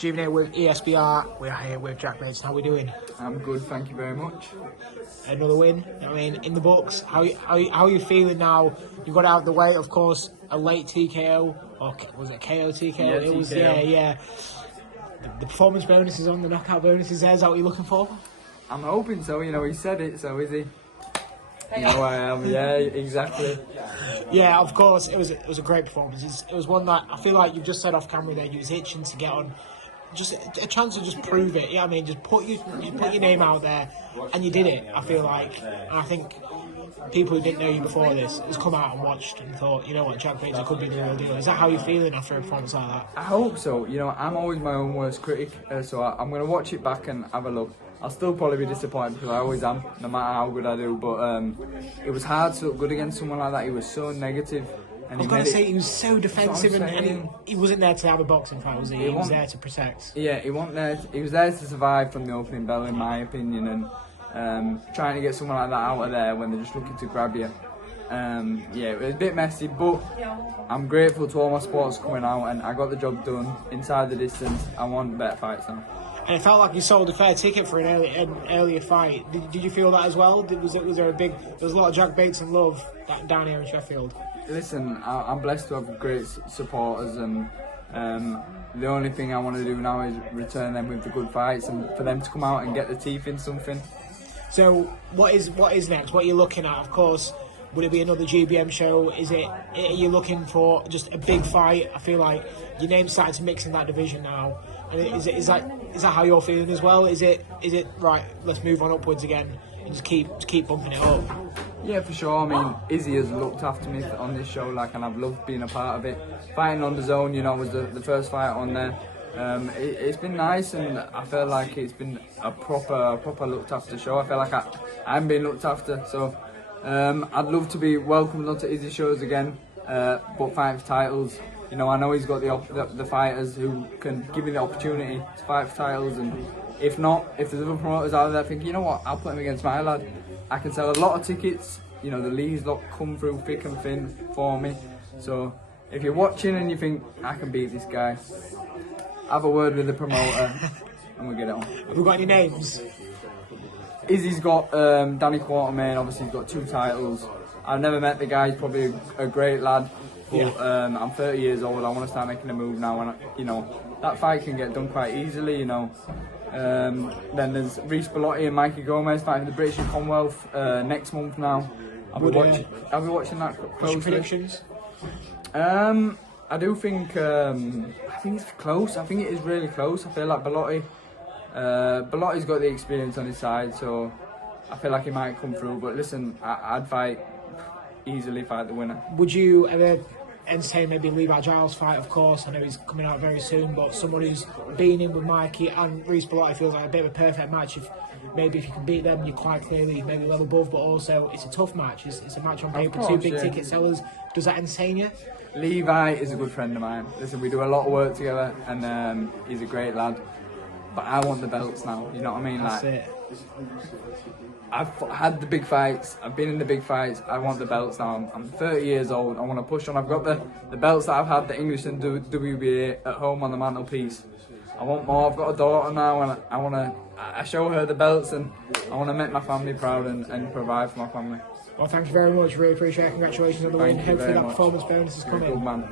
Juvenile with ESBR. We're here with Jack Bateson. How are we doing? I'm good, thank you very much. Another win. I mean, in the books. How are you feeling now? You got out of the way, of course. A late TKO, or was it KO TKO? Yeah, it was. TKO. Yeah. The performance bonuses on the knockout bonuses. Is that what you're looking for? I'm hoping so. You know, he said it, so is he? You know I am. Yeah, exactly. Yeah, of course. It was a great performance. It was one that I feel like you've just said off camera there. You was itching to get on. Just a chance to just prove it. Yeah, I mean, just put your name out there, and you did it. I feel like, and I think people who didn't know you before this has come out and watched and thought, you know what, Jack Bateson could be the real deal. Is that how you're feeling after a performance like that? I hope so. You know, I'm always my own worst critic, so I'm going to watch it back and have a look. I'll still probably be disappointed because I always am, no matter how good I do. But it was hard to look good against someone like that. He was so negative. And I was going to say, he was so defensive and he wasn't there to have a boxing fight, was he? He was there to protect. Yeah, he wasn't there. He was there to survive from the opening bell, in my opinion, and trying to get someone like that out of there when they're just looking to grab you. Yeah, it was a bit messy, but I'm grateful to all my supporters coming out, and I got the job done inside the distance. I want better fights now. And it felt like you sold a fair ticket for an earlier fight. Did you feel that as well? Was there there was a lot of Jack Bateson love down here in Sheffield? Listen, I'm blessed to have great supporters, and the only thing I want to do now is return them with the good fights and for them to come out and get the teeth in something. So what is next? What are you looking at? Of course, would it be another GBM show? Are you looking for just a big fight? I feel like your name's started to mix in that division now. And is that how you're feeling as well? Is it right? Let's move on upwards again and just keep bumping it up. Yeah, for sure. I mean, Izzy has looked after me on this show, and I've loved being a part of it. Fighting on the zone, you know, was the first fight on there. It's been nice, and I feel like it's been a proper looked after show. I feel like I am being looked after, so I'd love to be welcomed onto Izzy shows again, but fight for titles. You know, I know he's got the fighters who can give me the opportunity to fight for titles, and if not, if there's other promoters out there thinking, you know what, I'll put him against my lad. I can sell a lot of tickets. You know, the Lees lot come through thick and thin for me. So if you're watching and you think I can beat this guy, have a word with the promoter and we'll get it on. Have we got any names? Izzy's got Danny QUARTERMAINE. Obviously he's got 2 titles. I've never met the guy. He's probably a great lad. But yeah. I'm 30 years old. I want to start making a move now, and you know that fight can get done quite easily. You know. Then there's Reece Bellotti and Mikey Gomez fighting the British Commonwealth next month now. I'll be watching that closely. What's your predictions? I do think I think it's close. I think it is really close. I feel like Bellotti's got the experience on his side, so I feel like he might come through. But listen, I'd easily fight the winner. Would you ever entertain maybe Levi Giles' fight? Of course, I know he's coming out very soon, but someone who's been in with Mikey and Reece Bellotti feels like a bit of a perfect match. If you can beat them, you're quite clearly maybe well above, but also it's a tough match. It's a match on paper, course, 2 big yeah. ticket sellers. Does that entertain you? Levi is a good friend of mine. Listen, we do a lot of work together, and he's a great lad. But I want the belts now. You know what I mean? That's it. I've had the big fights. I've been in the big fights. I want the belts now. I'm 30 years old. I want to push on. I've got the belts that I've had, the English and WBA at home on the mantelpiece. I want more. I've got a daughter now, and I show her the belts, and I want to make my family proud and provide for my family. Well, thank you very much. Really appreciate it. Congratulations on the win. Hopefully that performance bonus is coming. You're a good man.